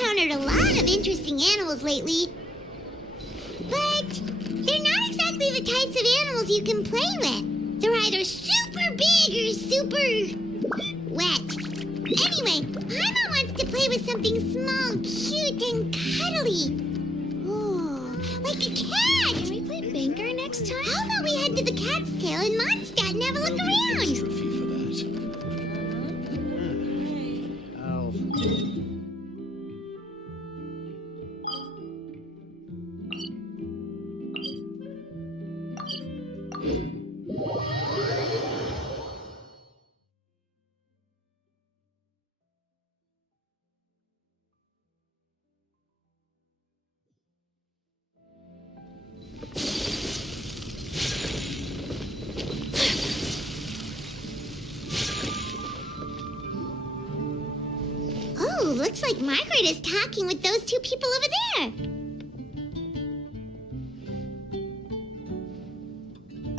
encountered a lot of interesting animals lately. But they're not exactly the types of animals you can play with. They're either super big or super wet. Anyway, Paimon wants to play with something small, cute, and cuddly. Oh, like a cat. Can we play Banker next time? How about we head to the Cat's Tail in Mondstadt and have a look around? Extra fee for that. I'll... Oh, looks like Margaret is talking with those two people over there.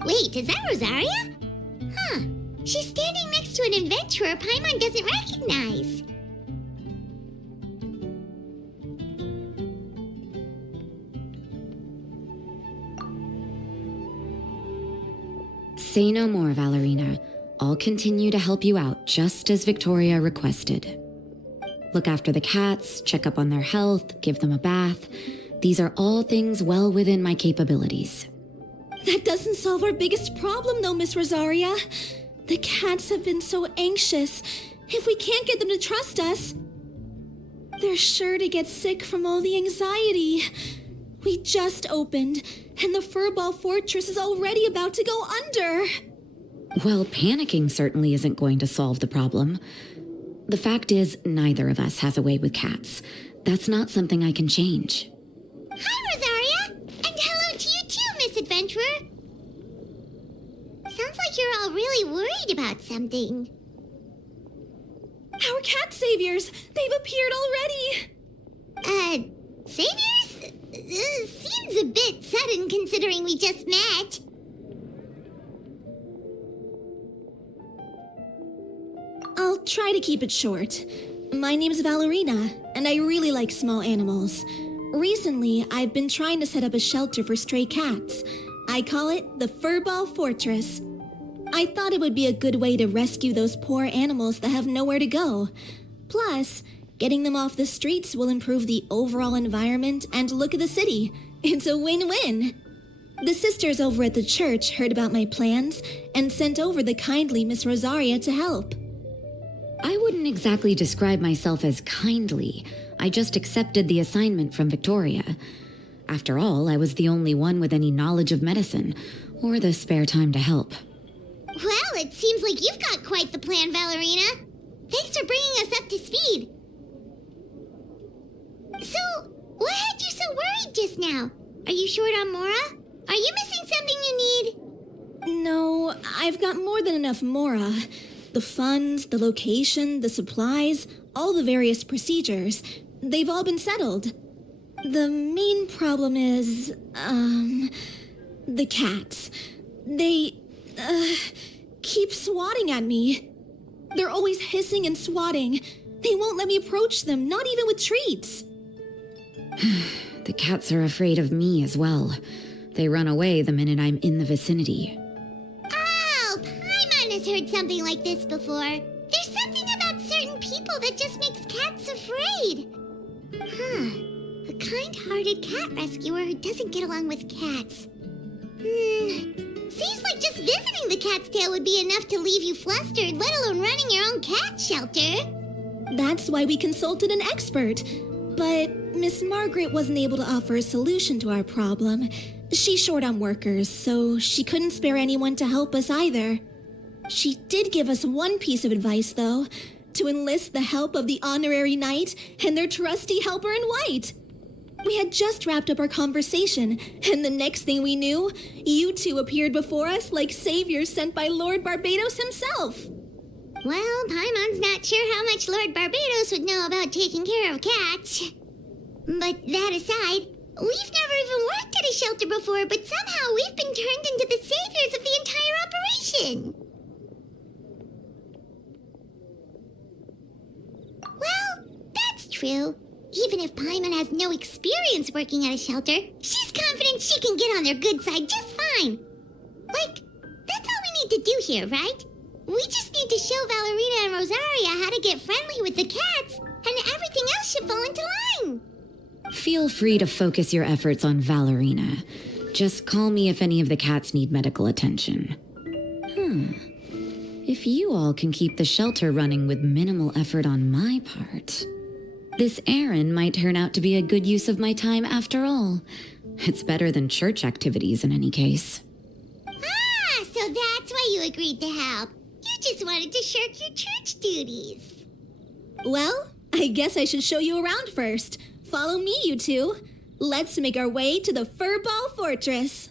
Wait, is that Rosaria? Huh. She's standing next to an adventurer Paimon doesn't recognize. Say no more, Valerina. I'll continue to help you out just as Victoria requested. Look after the cats, check up on their health, give them a bath. These are all things well within my capabilities. That doesn't solve our biggest problem, though, Miss Rosaria. The cats have been so anxious. If we can't get them to trust us, they're sure to get sick from all the anxiety. We just opened, and the Furball Fortress is already about to go under. Well, panicking certainly isn't going to solve the problem. The fact is, neither of us has a way with cats. That's not something I can change. Hi, Rosaria! And hello to you too, Miss Adventurer! Sounds like you're all really worried about something. Our cat saviors! They've appeared already! Saviors? Seems a bit sudden considering we just met. I'll try to keep it short. My name's Valerina, and I really like small animals. Recently, I've been trying to set up a shelter for stray cats. I call it the Furball Fortress. I thought it would be a good way to rescue those poor animals that have nowhere to go. Plus, getting them off the streets will improve the overall environment and look of the city. It's a win-win. The sisters over at the church heard about my plans and sent over the kindly Miss Rosaria to help. I wouldn't exactly describe myself as kindly. I just accepted the assignment from Victoria. After all, I was the only one with any knowledge of medicine, or the spare time to help. Well, it seems like you've got quite the plan, Valerina. Thanks for bringing us up to speed. So, what had you so worried just now? Are you short on Mora? Are you missing something you need? No, I've got more than enough Mora. The funds, the location, the supplies, all the various procedures, they've all been settled. The main problem is, the cats. They, keep swatting at me. They're always hissing and swatting. They won't let me approach them, not even with treats. The cats are afraid of me as well. They run away the minute I'm in the vicinity. Oh, Paimon has heard something like this before. There's something about certain people that just makes cats afraid. A kind-hearted cat rescuer who doesn't get along with cats. Seems like just visiting the Cat's Tail would be enough to leave you flustered, let alone running your own cat shelter. That's why we consulted an expert. But Miss Margaret wasn't able to offer a solution to our problem. She's short on workers, so she couldn't spare anyone to help us either. She did give us one piece of advice, though, to enlist the help of the Honorary Knight and their trusty helper in white. We had just wrapped up our conversation, and the next thing we knew, you two appeared before us like saviors sent by Lord Barbados himself. Well, Paimon's not sure how much Lord Barbados would know about taking care of cats. But that aside, we've never even worked at a shelter before, but somehow we've been turned into the saviors of the entire operation. Well, that's true. Even if Paimon has no experience working at a shelter, she's confident she can get on their good side just fine. Like, that's all we need to do here, right? We just need to show Valerina and Rosaria how to get friendly with the cats, and everything else should fall into line. Feel free to focus your efforts on Valerina. Just call me if any of the cats need medical attention. If you all can keep the shelter running with minimal effort on my part, this errand might turn out to be a good use of my time after all. It's better than church activities in any case. Ah, so that's why you agreed to help. You just wanted to shirk your church duties. Well, I guess I should show you around first. Follow me, you two. Let's make our way to the Furball Fortress.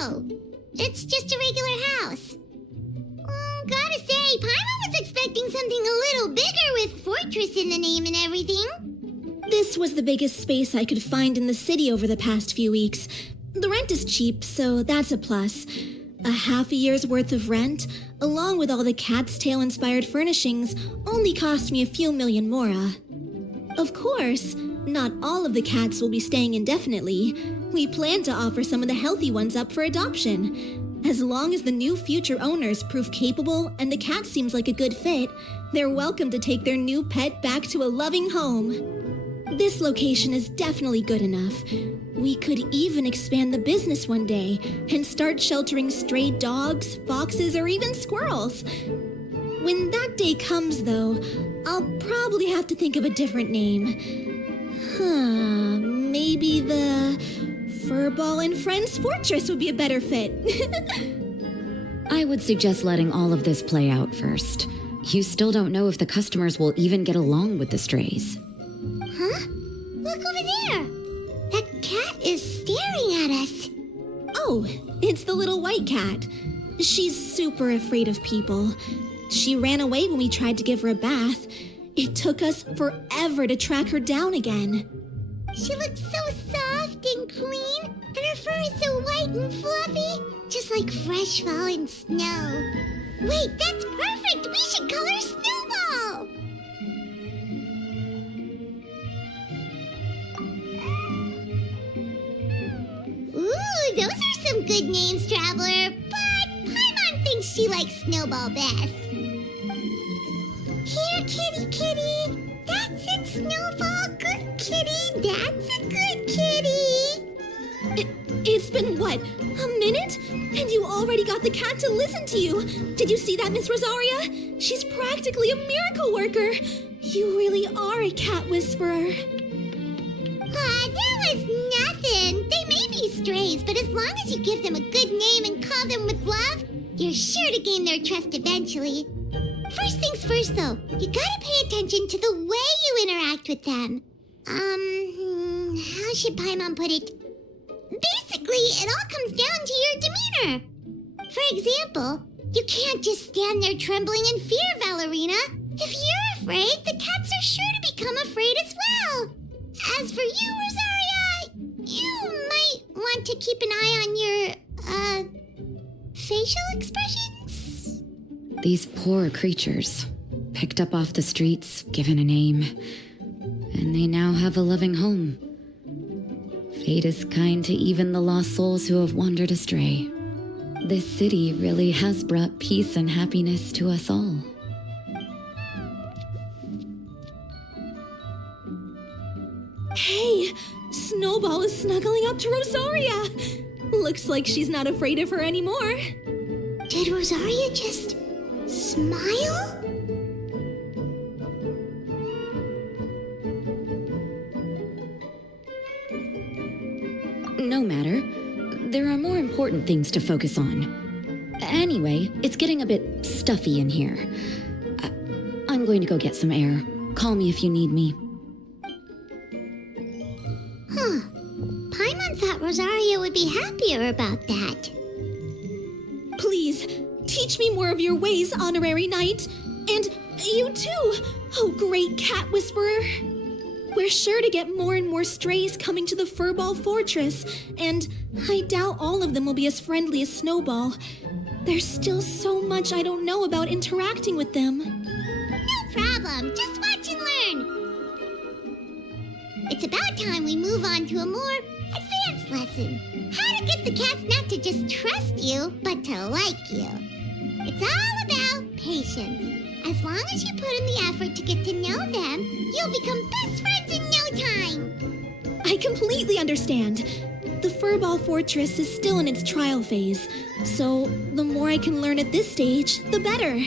Oh, it's just a regular house. Gotta say, Paimon was expecting something a little bigger with fortress in the name and everything. This was the biggest space I could find in the city over the past few weeks. The rent is cheap, so that's a plus. A half a year's worth of rent, along with all the Cat's Tail-inspired furnishings, only cost me a few million mora. Of course, not all of the cats will be staying indefinitely. We plan to offer some of the healthy ones up for adoption. As long as the new future owners prove capable and the cat seems like a good fit, they're welcome to take their new pet back to a loving home. This location is definitely good enough. We could even expand the business one day and start sheltering stray dogs, foxes, or even squirrels. When that day comes, though, I'll probably have to think of a different name. Maybe the Furball and Friends Fortress would be a better fit. I would suggest letting all of this play out first. You still don't know if the customers will even get along with the strays. Huh? Look over there! That cat is staring at us. Oh, it's the little white cat. She's super afraid of people. She ran away when we tried to give her a bath. It took us forever to track her down again. She looks so soft and clean, and her fur is so white and fluffy, just like fresh fallen snow. Wait, that's perfect! We should call her Snowball! Ooh, those are some good names, Traveler, but Paimon thinks she likes Snowball best. Here, kitty, kitty! That's it, Snowball! Good kitty! That's a good kitty! It's been, what, a minute? And you already got the cat to listen to you. Did you see that, Miss Rosaria? She's practically a miracle worker. You really are a cat whisperer. That was nothing. They may be strays, but as long as you give them a good name and call them with love, you're sure to gain their trust eventually. First things first, though, you gotta pay attention to the way you interact with them. How should Paimon put it? Basically, it all comes down to your demeanor. For example, you can't just stand there trembling in fear, Valerina. If you're afraid, the cats are sure to become afraid as well. As for you, Rosaria, you might want to keep an eye on your, facial expressions. These poor creatures, picked up off the streets, given a name, and they now have a loving home. Fate is kind to even the lost souls who have wandered astray. This city really has brought peace and happiness to us all. Hey, Snowball is snuggling up to Rosaria. Looks like she's not afraid of her anymore. Did Rosaria just smile? No matter. There are more important things to focus on. Anyway, it's getting a bit stuffy in here. going to go get some air. Call me if you need me. Huh. Paimon thought Rosario would be happier about that. Please, teach me more of your ways, Honorary Knight. And you too, oh great cat whisperer. We're sure to get more and more strays coming to the Furball Fortress, and I doubt all of them will be as friendly as Snowball. There's still so much I don't know about interacting with them. No problem. Just watch and learn. It's about time we move on to a more advanced lesson. How to get the cats not to just trust you, but to like you. It's all about patience. As long as you put in the effort to get to know them, you'll become best friends in no time. I completely understand. The Furball Fortress is still in its trial phase, so the more I can learn at this stage, the better.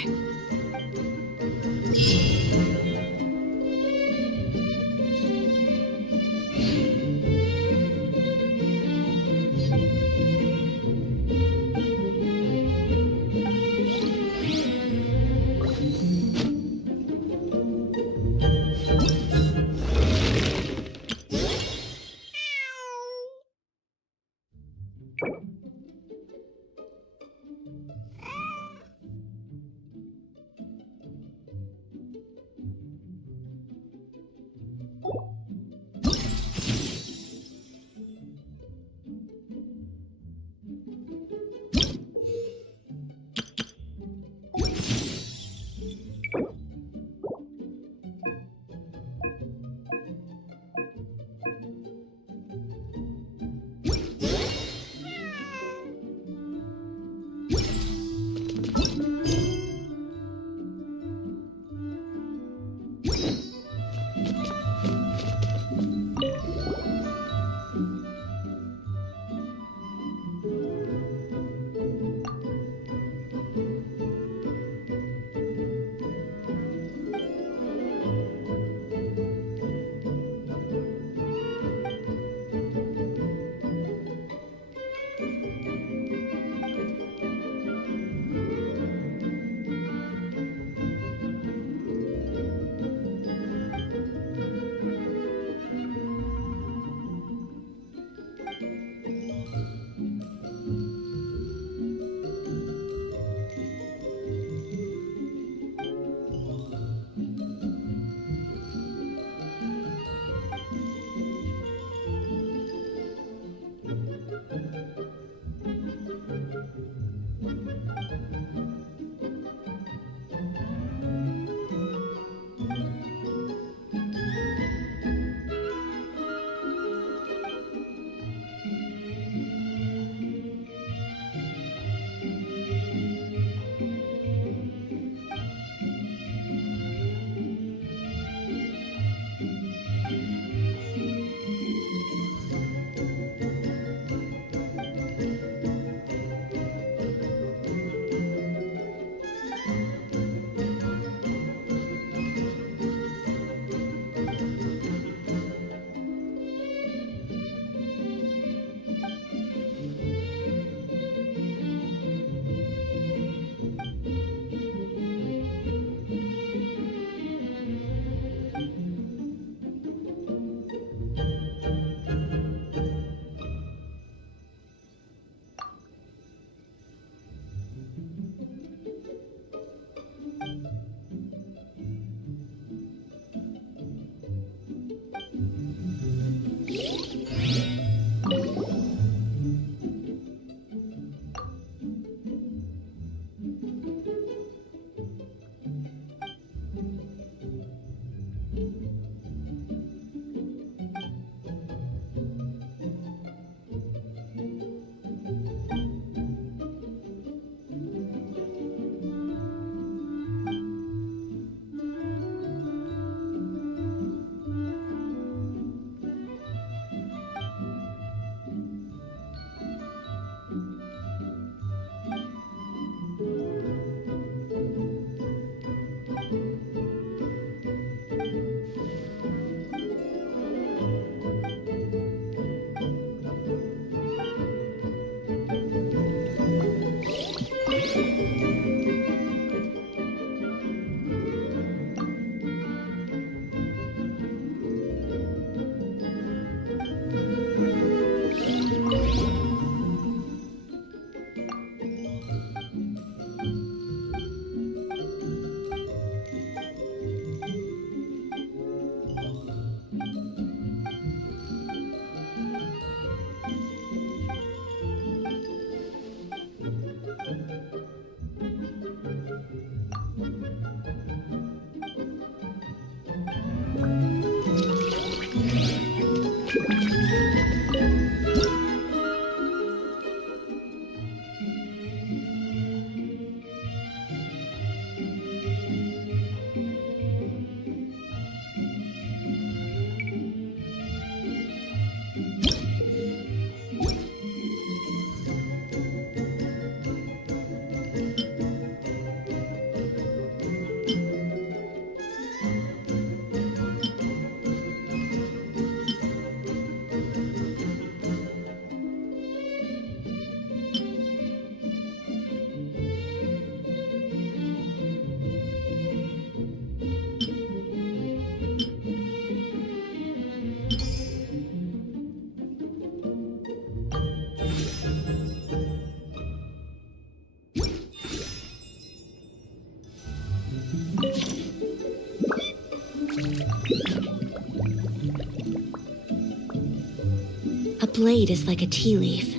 blade is like a tea leaf.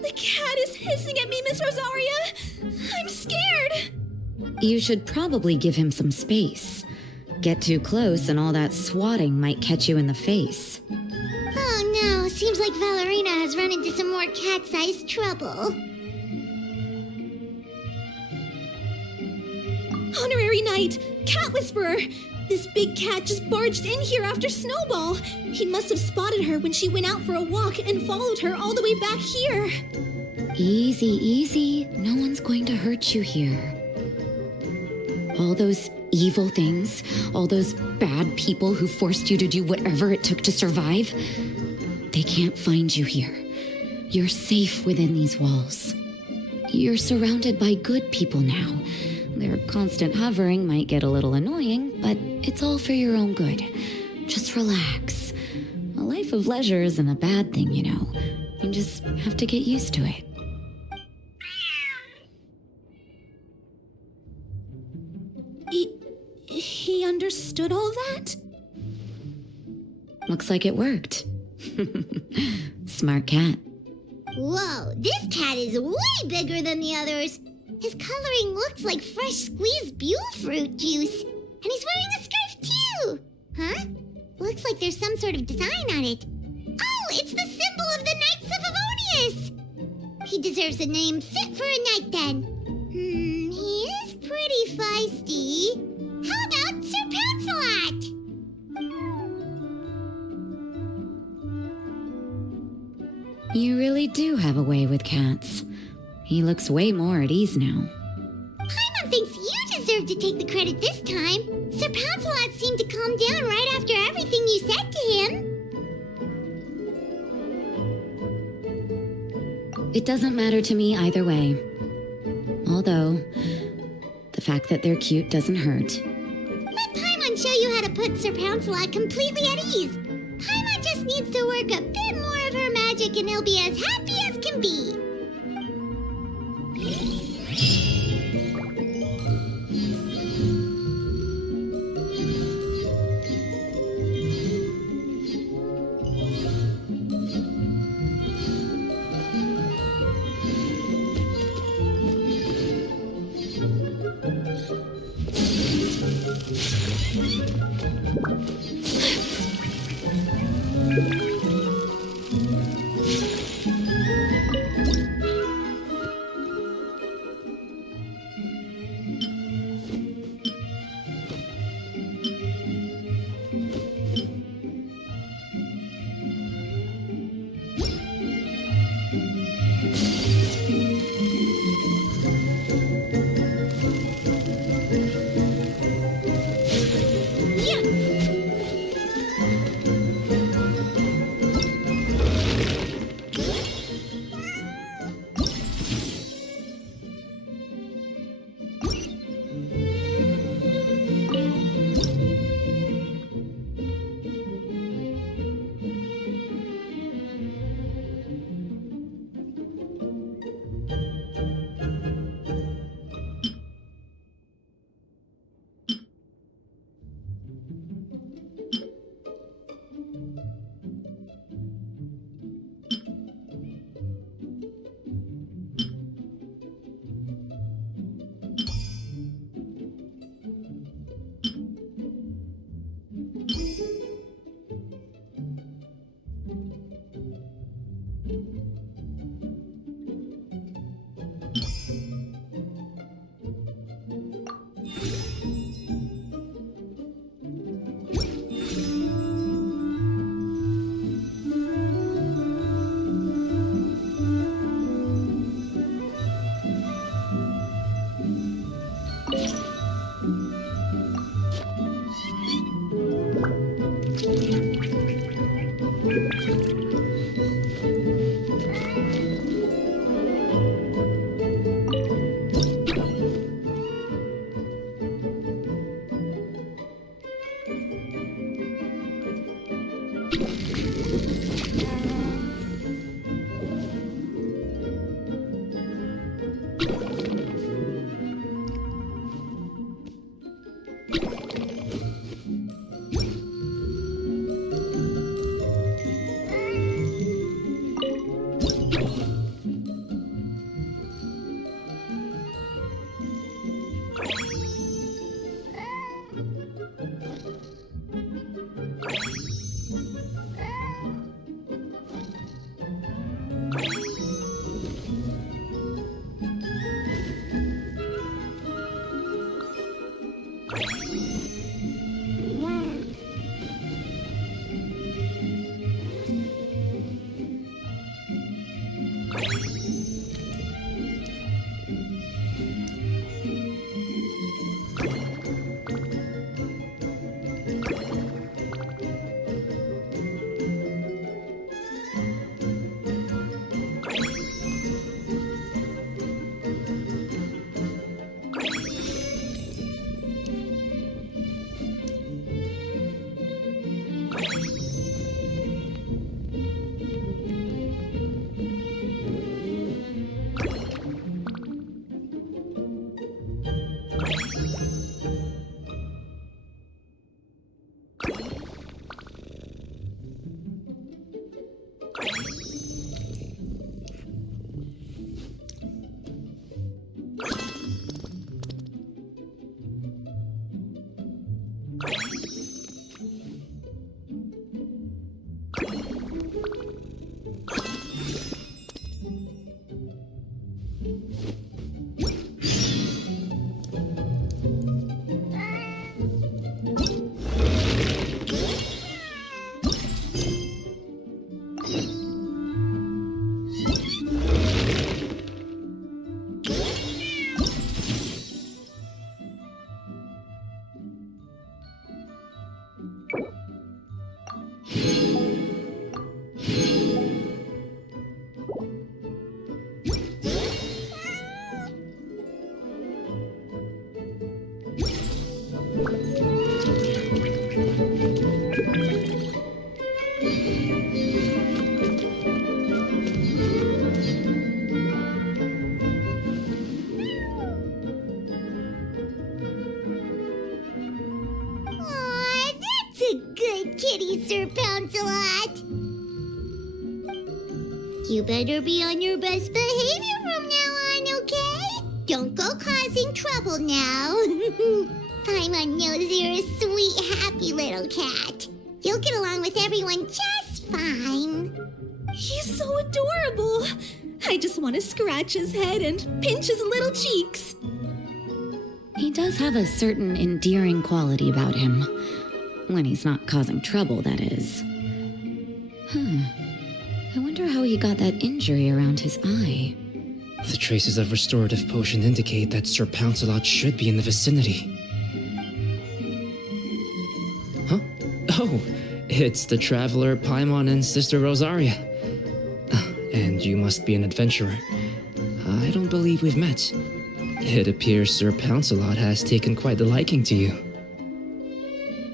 The cat is hissing at me, Miss Rosaria. I'm scared. You should probably give him some space. Get too close and all that swatting might catch you in the face. Oh no, seems like Valerina has run into some more cat-sized trouble. Honorary Knight, Cat Whisperer. This big cat just barged in here after Snowball. He must have spotted her when she went out for a walk and followed her all the way back here. Easy, easy. No one's going to hurt you here. All those evil things, all those bad people who forced you to do whatever it took to survive, they can't find you here. You're safe within these walls. You're surrounded by good people now. Their constant hovering might get a little annoying, but it's all for your own good. Just relax. A life of leisure isn't a bad thing, you know. You just have to get used to it. He understood all that? Looks like it worked. Smart cat. Whoa, this cat is way bigger than the others. His coloring looks like fresh squeezed Buell fruit juice. And he's wearing a scarf too. Huh? Looks like there's some sort of design on it. Oh, it's the symbol of the Knights of Avonius! He deserves a name fit for a knight then. He is pretty feisty. How about Sir Pouncelot? You really do have a way with cats. He looks way more at ease now. Paimon thinks you deserve to take the credit this time. Sir Pouncelot seemed to calm down right after everything you said to him. It doesn't matter to me either way. Although, the fact that they're cute doesn't hurt. Let Paimon show you how to put Sir Pouncelot completely at ease. Paimon just needs to work a bit more of her magic and he'll be as happy as can be. kitty, Sir Pounce-a-lot. You better be on your best behavior from now on, okay? Don't go causing trouble now. Paimon knows you're a sweet, happy little cat. You'll get along with everyone just fine. He's so adorable. I just want to scratch his head and pinch his little cheeks. He does have a certain endearing quality about him. When he's not causing trouble, that is. I wonder how he got that injury around his eye. The traces of restorative potion indicate that Sir Pounce-a-lot should be in the vicinity. Huh? Oh, it's the traveler Paimon and Sister Rosaria. And you must be an adventurer. I don't believe we've met. It appears Sir Pounce-a-lot has taken quite a liking to you.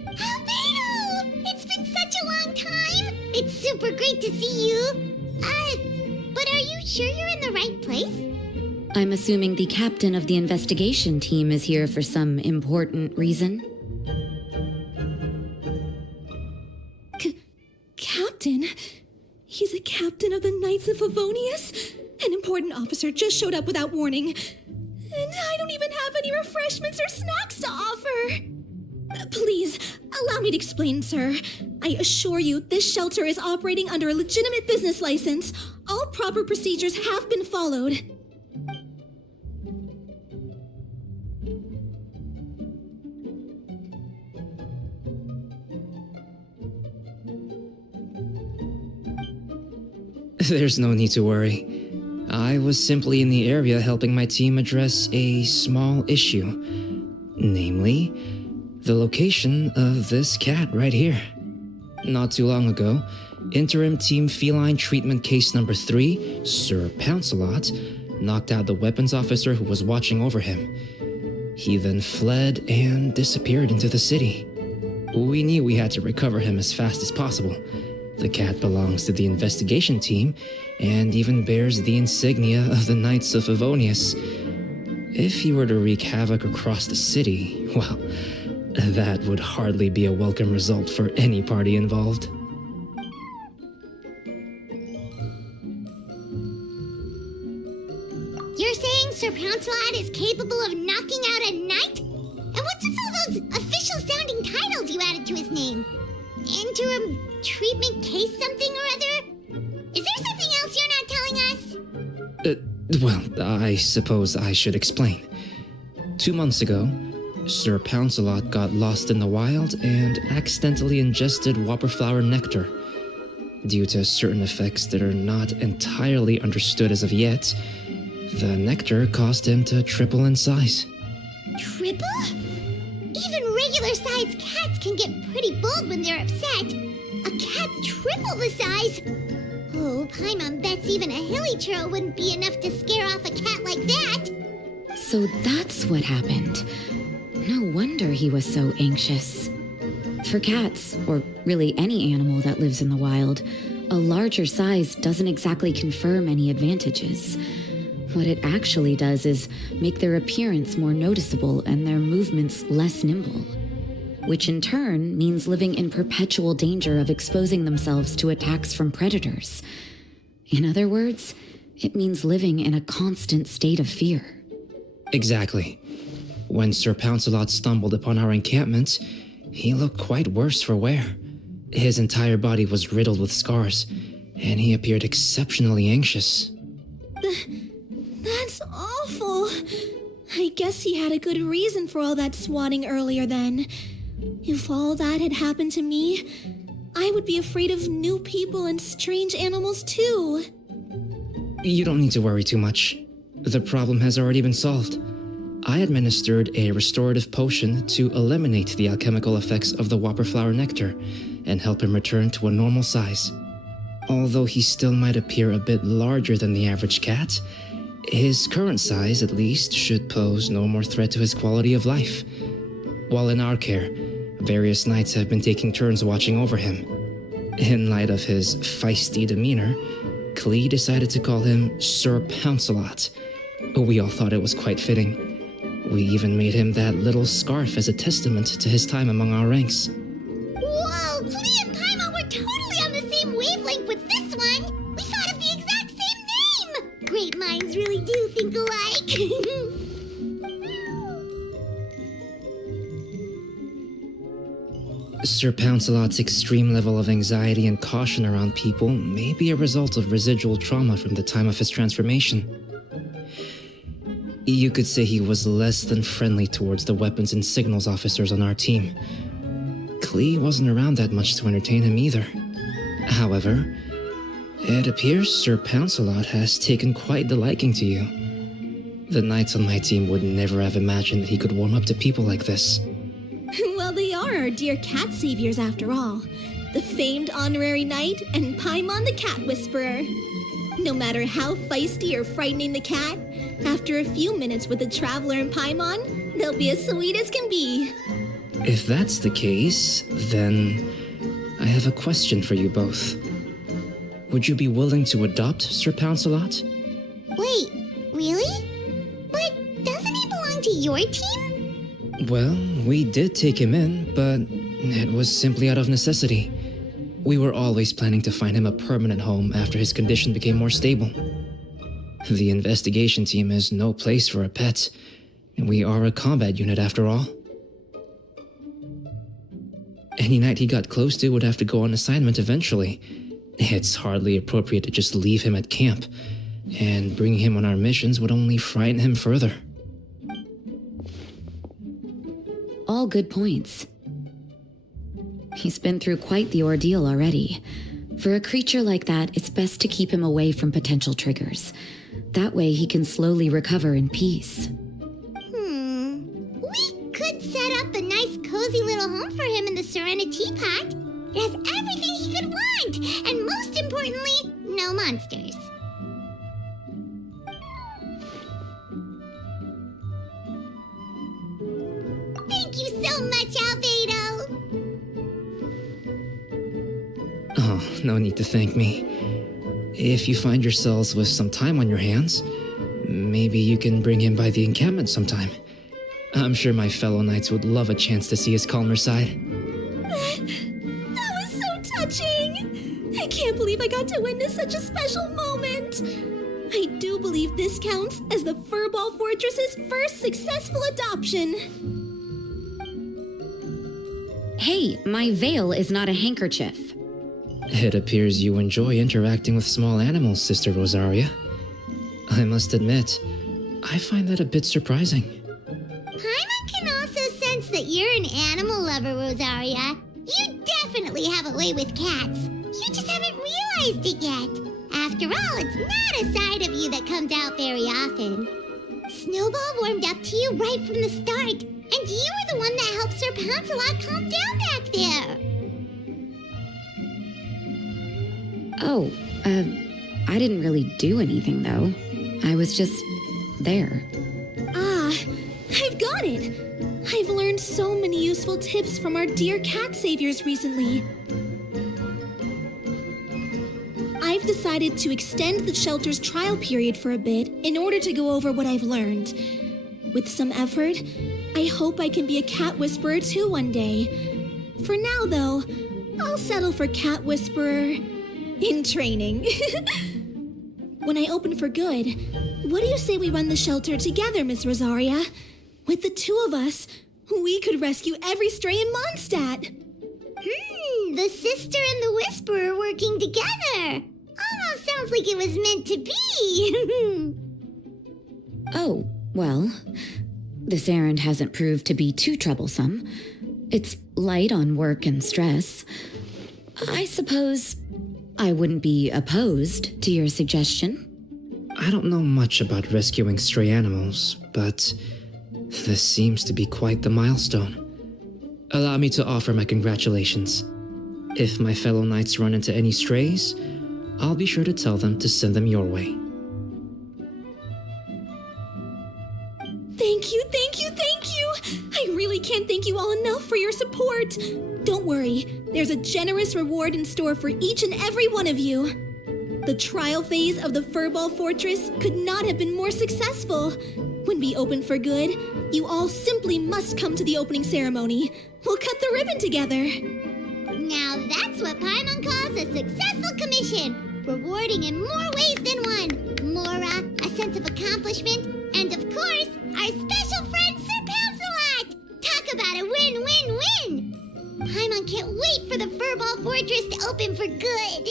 Albedo! It's been such a long time! It's super great to see you! But are you sure you're in the right place? I'm assuming the captain of the investigation team is here for some important reason. Captain? He's a captain of the Knights of Favonius? An important officer just showed up without warning. And I don't even have any refreshments or snacks to offer. Please, allow me to explain, sir. I assure you, this shelter is operating under a legitimate business license. proper procedures have been followed. There's no need to worry. I was simply in the area helping my team address a small issue. Namely, the location of this cat right here. Not too long ago, Interim Team Feline Treatment Case Number 3, Sir Pouncelot, knocked out the weapons officer who was watching over him. He then fled and disappeared into the city. We knew we had to recover him as fast as possible. The cat belongs to the investigation team and even bears the insignia of the Knights of Favonius. If he were to wreak havoc across the city, well, that would hardly be a welcome result for any party involved. You're saying Sir Pouncelot is capable of knocking out a knight? And what's with all those official-sounding titles you added to his name? Interim treatment case something or other? Is there something else you're not telling us? Well, I suppose I should explain. 2 months ago, Sir Pouncelot got lost in the wild and accidentally ingested whopperflower nectar. Due to certain effects that are not entirely understood as of yet, the nectar caused him to triple in size. Triple? Even regular-sized cats can get pretty bold when they're upset. A cat triple the size? Oh, Paimon bets even a hilly churl wouldn't be enough to scare off a cat like that. So that's what happened. No wonder he was so anxious. For cats, or really any animal that lives in the wild, a larger size doesn't exactly confer many advantages. What it actually does is make their appearance more noticeable and their movements less nimble, which in turn means living in perpetual danger of exposing themselves to attacks from predators. In other words, it means living in a constant state of fear. Exactly. When Sir Pouncelot stumbled upon our encampment, he looked quite worse for wear. His entire body was riddled with scars, and he appeared exceptionally anxious. That's awful. I guess he had a good reason for all that swatting earlier then. If all that had happened to me, I would be afraid of new people and strange animals too. You don't need to worry too much. The problem has already been solved. I administered a restorative potion to eliminate the alchemical effects of the whopperflower nectar and help him return to a normal size. Although he still might appear a bit larger than the average cat, his current size, at least, should pose no more threat to his quality of life. While in our care, various knights have been taking turns watching over him. In light of his feisty demeanor, Klee decided to call him Sir Pouncelot. We all thought it was quite fitting. We even made him that little scarf as a testament to his time among our ranks. Whoa, Klee and Paimon were totally on the same wavelength with this one. We thought of the exact same name. Great minds really do think alike. Sir Pouncelot's extreme level of anxiety and caution around people may be a result of residual trauma from the time of his transformation. You could say he was less than friendly towards the weapons and signals officers on our team. Klee wasn't around that much to entertain him either. However, it appears Sir Pouncelot has taken quite the liking to you. The knights on my team would never have imagined that he could warm up to people like this. Well, they are our dear cat saviors after all. The famed honorary knight and Paimon the cat whisperer. No matter how feisty or frightening the cat, after a few minutes with the traveler and Paimon, they'll be as sweet as can be. If that's the case, then I have a question for you both. Would you be willing to adopt Sir Pouncelot? Wait, really? But doesn't he belong to your team? Well, we did take him in, but it was simply out of necessity. We were always planning to find him a permanent home after his condition became more stable. The investigation team is no place for a pet. We are a combat unit after all. Any knight he got close to would have to go on assignment eventually. It's hardly appropriate to just leave him at camp, and bringing him on our missions would only frighten him further. All good points. He's been through quite the ordeal already. For a creature like that, it's best to keep him away from potential triggers. That way he can slowly recover in peace. We could set up a nice cozy little home for him in the Serenity Pot. It has everything he could want, and most importantly, no monsters. Thank you so much, Albedo! Oh, no need to thank me. If you find yourselves with some time on your hands, maybe you can bring him by the encampment sometime. I'm sure my fellow knights would love a chance to see his calmer side. That was so touching! I can't believe I got to witness such a special moment! I do believe this counts as the Furball Fortress's first successful adoption. Hey, my veil is not a handkerchief. It appears you enjoy interacting with small animals, Sister Rosaria. I must admit, I find that a bit surprising. Paimon can also sense that you're an animal lover, Rosaria. You definitely have a way with cats. You just haven't realized it yet. After all, it's not a side of you that comes out very often. Snowball warmed up to you right from the start, and you were the one that helped Sir Pouncelot calm down back there. Oh, I didn't really do anything, though. I was just there. Ah, I've got it! I've learned so many useful tips from our dear cat saviors recently. I've decided to extend the shelter's trial period for a bit in order to go over what I've learned. With some effort, I hope I can be a cat whisperer too one day. For now, though, I'll settle for cat whisperer in training. When I open for good, what do you say we run the shelter together, Miss Rosaria? With the two of us, we could rescue every stray in Mondstadt. The sister and the whisperer working together. Almost sounds like it was meant to be. Oh, well, this errand hasn't proved to be too troublesome. It's light on work and stress. I suppose I wouldn't be opposed to your suggestion. I don't know much about rescuing stray animals, but this seems to be quite the milestone. Allow me to offer my congratulations. If my fellow knights run into any strays, I'll be sure to tell them to send them your way. Thank you, thank you, thank you! I really can't thank you all enough for your support. Don't worry, there's a generous reward in store for each and every one of you. The trial phase of the Furball Fortress could not have been more successful. When we open for good, you all simply must come to the opening ceremony. We'll cut the ribbon together. Now that's what Paimon calls a successful commission. Rewarding in more ways than one. Mora, a sense of accomplishment, and of course, our special friend Sir Pouncelot. Talk about a win-win-win. Paimon can't wait for the Furball Fortress to open for good.